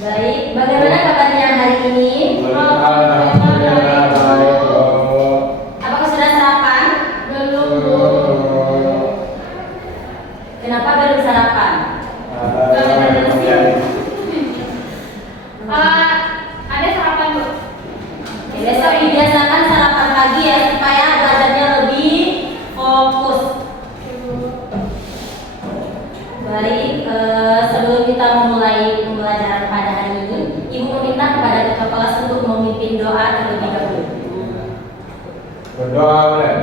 Baik, bagaimana kabarnya hari ini? Alhamdulillah baik, Bu. Apakah sudah sarapan? Belum. Kenapa belum sarapan? Ada sarapan, Bu. Besok dibiasakan sarapan pagi ya supaya belajarnya lebih fokus. Baik, sebelum kita memulai pembelajaran pada hari ini, Ibu meminta kepada ketua kelas untuk memimpin doa terlebih dahulu. Berdoa boleh?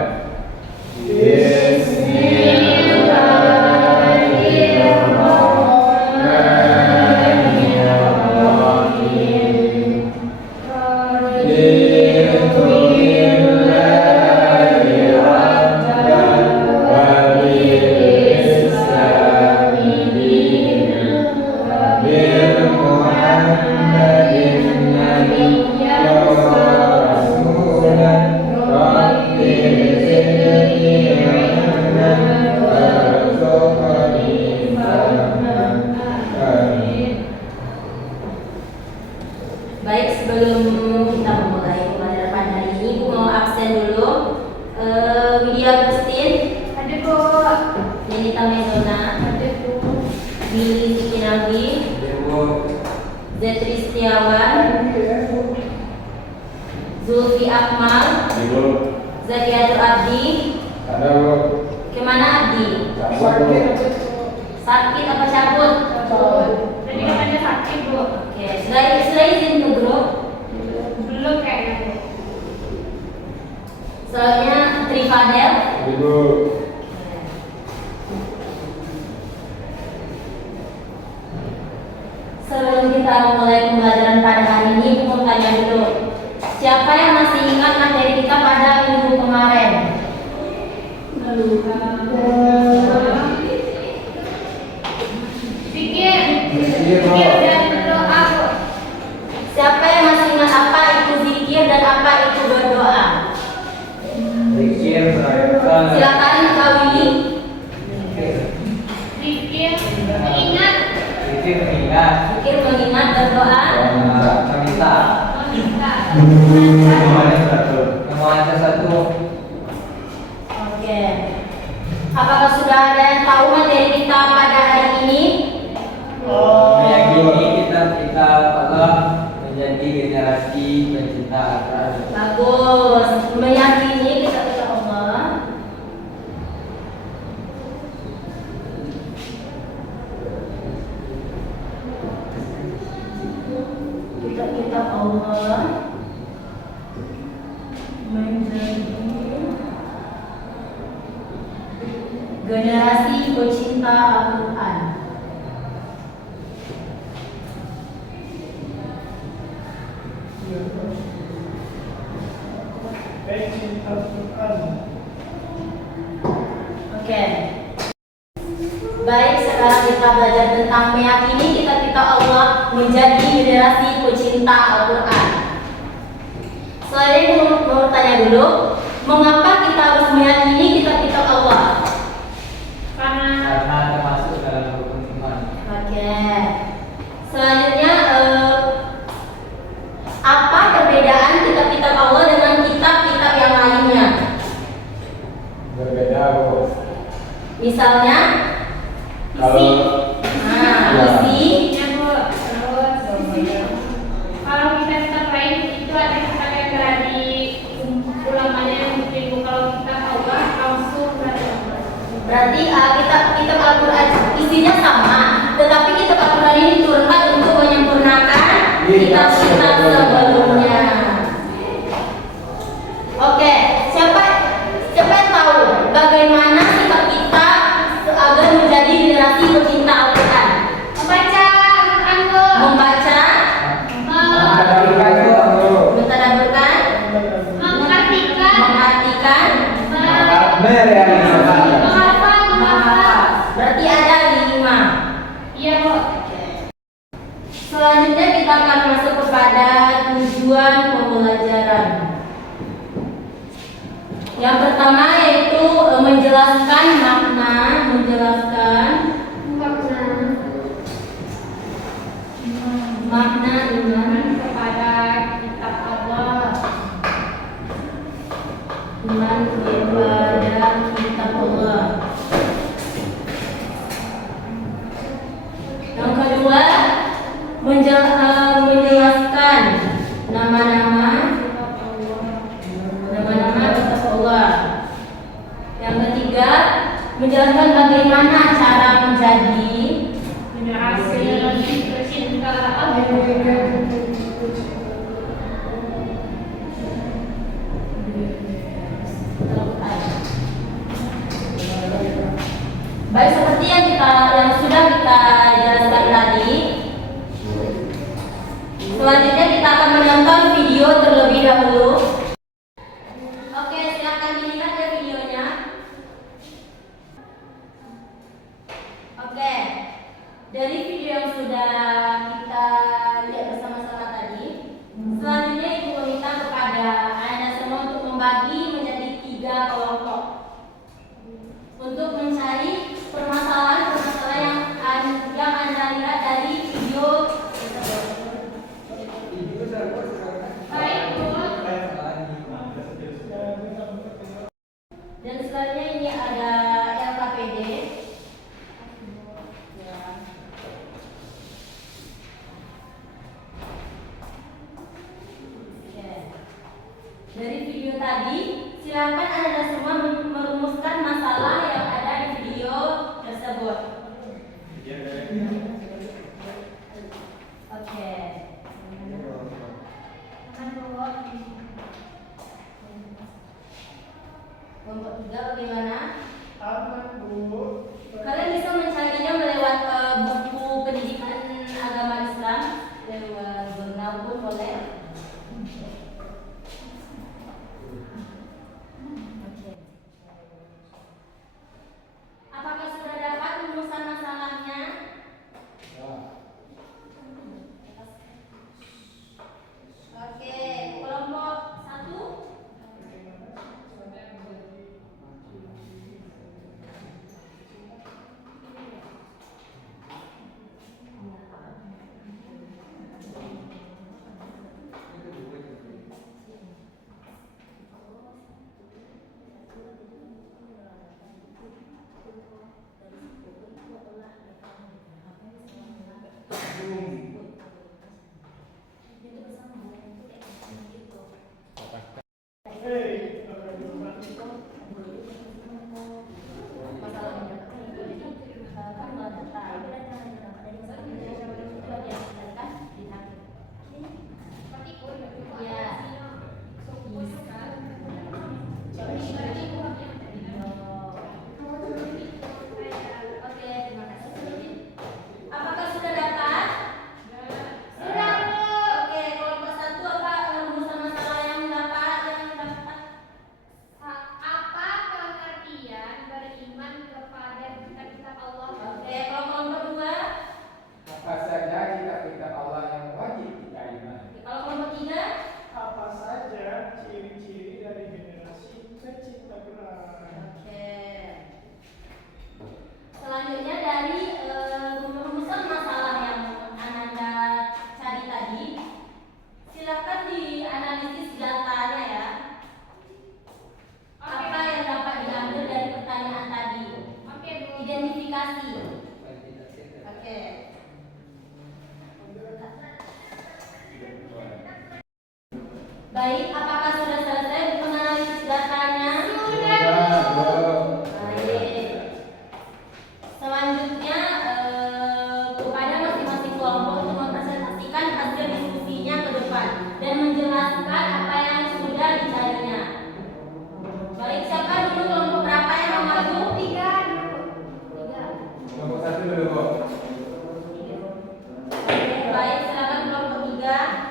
Baik, sebelum kita memulai pembelajaran pada hari ini, Ibu mau absen dulu. Widya Agustin, Ada, Bu. Denita Mezona, Ada, Bu. Billy Sukinabi, Zetri Setiawan, Zulfi Akmal, Zakiatul Abdi. Ada, Bu. Kemana Abdi? Sakit apa cabut? Tadi katanya sakit, Bu. Oke, sudah izin ke grup. Belum kayaknya, Bu. Selanjutnya Trifadel. Ibu. Sebelum kita memulai pembelajaran pada hari ini, Ibu mau tanya dulu. Siapa yang masih ingat materi kita pada minggu kemarin? Pikir dan berdoa, Bu. Siapa yang masih ingat apa itu zikir dan apa itu berdoa? Silakan Kak Willy. Pikir, mengingat, Zikir mengingat berdoa. meminta. Oke. Apakah sudah ada yang tahu materi kita pada hari ini? Meyakini kita Allah menjadi generasi pencinta Al-Quran. Bagus. Meyakini kita Allah. Kita Allah menjadi generasi pecinta Al-Quran. Oke. Baik, sekarang kita belajar tentang meyakini kita Allah menjadi generasi pecinta Al-Quran. Selanjutnya mau tanya dulu, mengapa kita harus meyakini kita Allah? Karena termasuk dalam rukun iman. Oke. Selanjutnya apa perbedaan kitab-kitab Allah dengan kitab-kitab yang lainnya? Berbeda, Bu. Misalnya, Kalau isi. ya, Bu. Terus kalau kita lain itu ada kitab yang dari ulamanya yang mungkin, Bu. Kalau kita Allah langsung dari Allah. Berarti kitab Al-Quran isinya sama, tetapi kitab Al-Quran ini diturunkan untuk menyempurnakan kitab-kitab sebelumnya. Oke, siapa yang tahu bagaimana sikap kita agar menjadi generasi pecinta Al-Quran? Membaca Al-Quran, Bu. Membaca, mentadabburkan, mengartikan, menghafal. Berarti ada 5. Iya, Bu. Selanjutnya kita akan masuk kepada tujuan pembelajaran. Yang pertama yaitu menjelaskan makna, menjelaskan Makna iman kepada kitab Allah. iman kepada kitab Allah. Yang kedua, menjelaskan nama-nama kitab Allah. Yang ketiga, menjelaskan bagaimana cara menjadi Generasi pecinta Allah. baik seperti yang sudah kita jelaskan tadi. Selanjutnya kita akan menonton video terlebih dahulu. Oke, silakan dilihat ya videonya. Oke, dari video yang sudah kita lihat bersama-sama tadi, selanjutnya Ibu meminta kepada Anda semua untuk membagi menjadi 3 kelompok untuk mencari permasalahan-permasalahan yang Anda lihat dari video tersebut. Baik, Bu. Dan selanjutnya ini ada LKPD. Oke. Dari video tadi, silakan Anda semua merumuskan masalah yang ada di video tersebut. Oke. Kelompok 3 bagaimana? Kalian bisa mencarinya melewat buku pendidikan agama Islam, lewat jurnal pun boleh. Oke. Apakah sudah dapat rumusan masalahnya? Oke, kelompok 1. Baik, apakah sudah selesai menganalisis datanya? Baik. Selanjutnya kepada masing-masing kelompok untuk mempresentasikan hasil diskusinya ke depan dan menjelaskan apa yang sudah dicarinya. Baik, siapa dulu kelompok berapa yang mau maju? 3 dulu. 3. Kelompok 1 dulu, Bu. Oke, baik, silakan kelompok 3.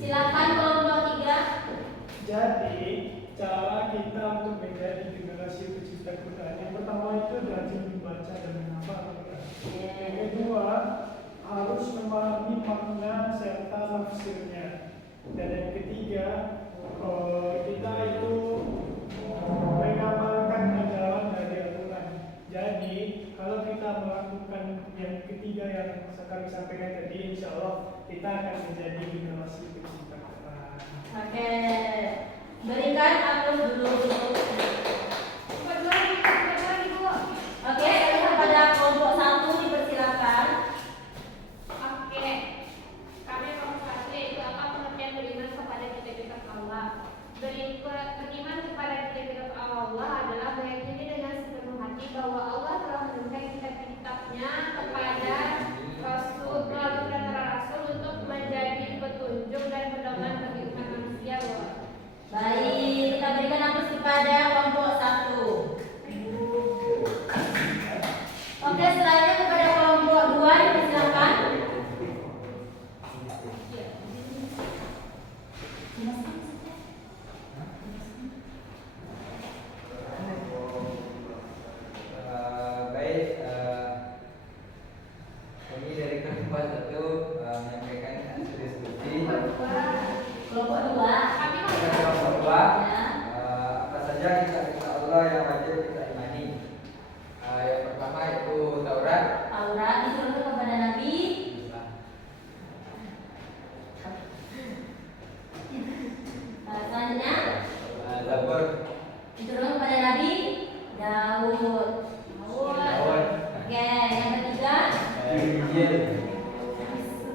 Silakan kelompok 3. Jadi, cara kita untuk menjadi generasi pecinta Quran, yang pertama itu rajin membaca dan menghafal Quran. Yang kedua, harus memahami makna serta tafsirnya. Dan yang ketiga, Baik, kami dari kelompok 1 menyampaikan hasil diskusi. Kelompok 2. Kami Pada kelompok 2, Ya. apa saja kita Allah yang wajib kita imani. Yang pertama itu Taurat. Taurat diturunkan kepada Nabi. Selanjutnya Zabur. diturunkan kepada Nabi Daud. Daud. Oke, yang ketiga Injil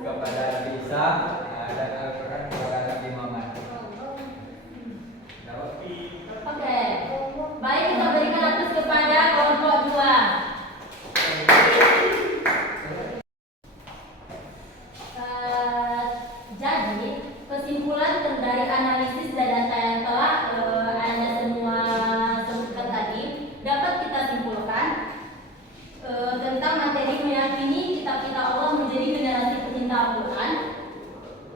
kepada Nabi Isa, dan Al-Quran kepada Nabi Muhammad. Daud. Oke. Baik, kita berikan aplaus kepada kelompok 2. Jadi, kesimpulan dari analisis dan data yang telah Anda semua sebutkan tadi dapat kita simpulkan tentang materi meyakini kitab-kitab Allah menjadi generasi pecinta Al-Quran,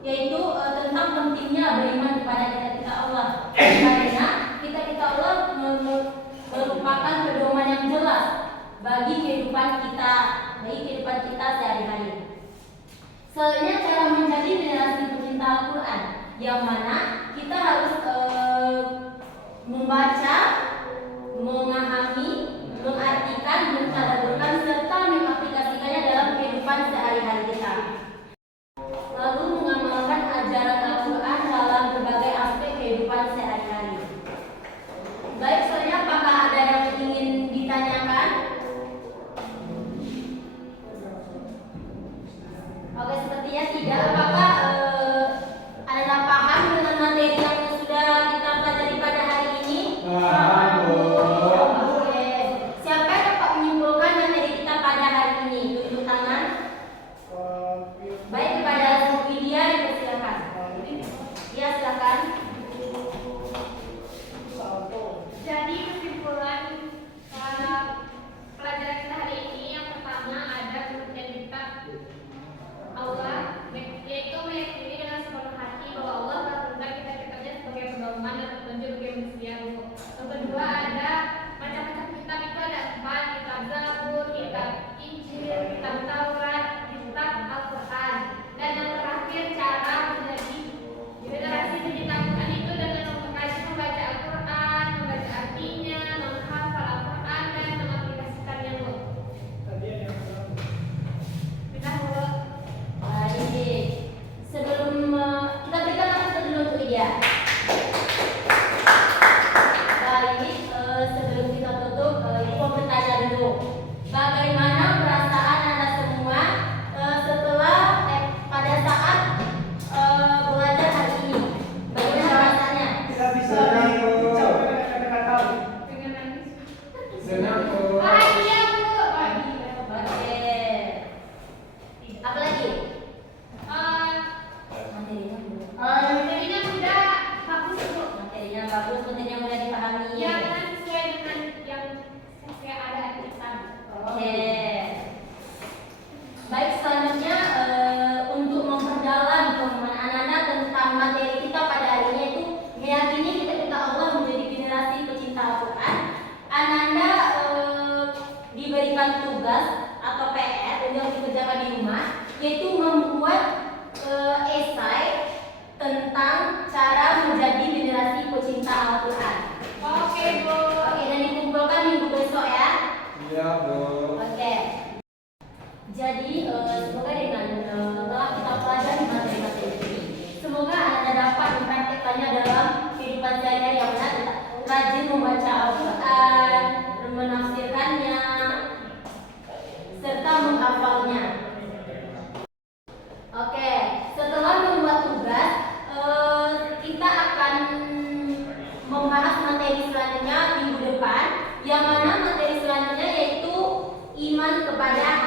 yaitu tentang pentingnya beriman kepada kitab-kitab Allah, karena kitab-kitab Allah merupakan pedoman yang jelas bagi kehidupan kita sehari-hari. Selanjutnya, cara menjadi generasi pecinta Al-Quran, yang mana kita harus membaca, memahami, mengartikan, mentadabburkan, serta mengaplikasikannya dalam kehidupan sehari-hari kita. Lalu mengamalkan ajaran Al-Quran dalam berbagai aspek kehidupan sehari-hari. Baik, selanjutnya apakah ada yang ingin ditanyakan? Oke, sepertinya tidak. Apakah Anda paham dengan materi yang sudah kita pelajari pada hari ini? Oke. Siapa yang dapat menyimpulkan materi kita pada hari ini? Tunjuk tangan. Baik, kepada Widya dipersilakan. Ya, silakan. Jadi kesimpulan pelajaran kita hari ini, yang pertama ada pengertian kitab Allah, yaitu meyakini dengan sepenuh hati bahwa Allah telah menurunkan kitab-kitabnya sebagai pedoman dan petunjuk bagi manusia. Yang kedua ada macam-macam kitab, itu ada 4: kitab Zabur, kitab Injil, kitab Taurat, kitab Al-Quran. Dan yang terakhir, cara menjadi generasi pecinta Al-Quran itu dengan mengkaji, membaca Al-Quran, membaca artinya, menghafal Al-Quran, dan mengaplikasikannya. Kita mulai. Baik. Sebelum kita berikan aplaus dulu untuk Widya. Baik, sebelum kita tutup, Ibu mau bertanya dulu. Bagaimana perasaan Anda semua setelah pada saat belajar hari ini? Bagaimana perasaannya? Pengen nangis. Senang Bu. Bahagia, Bu. Bahagia. Oke. Apa lagi? Eh, Materinya dulu. materinya sudah bagus, Bu. Materinya bagus, materinya mudah dipahami. Ya, kan sesuai dengan yang saya ada di kitab. Oke. Baik, selanjutnya untuk memperdalam pemahaman Anda tentang materi kita pada hari ini, yaitu meyakini kita Allah menjadi generasi pecinta Al-Quran, Ananda diberikan tugas atau PR yang dikerjakan di rumah, yaitu membuat esai tentang cara menjadi generasi pecinta Al-Quran. Oke, Bu. Oke, dan dikumpulkan minggu besok ya. Iya Bu. Oke. Jadi semoga dengan telah kita pelajari materi-materi ini, semoga Anda dapat mempraktikkannya dalam kehidupan sehari-hari, yang mana rajin membaca Al-Quran, menafsirkannya, serta menghafalnya. Oke, setelah membuat tugas, kita akan membahas materi selanjutnya minggu depan, yang mana materi selanjutnya yaitu iman kepada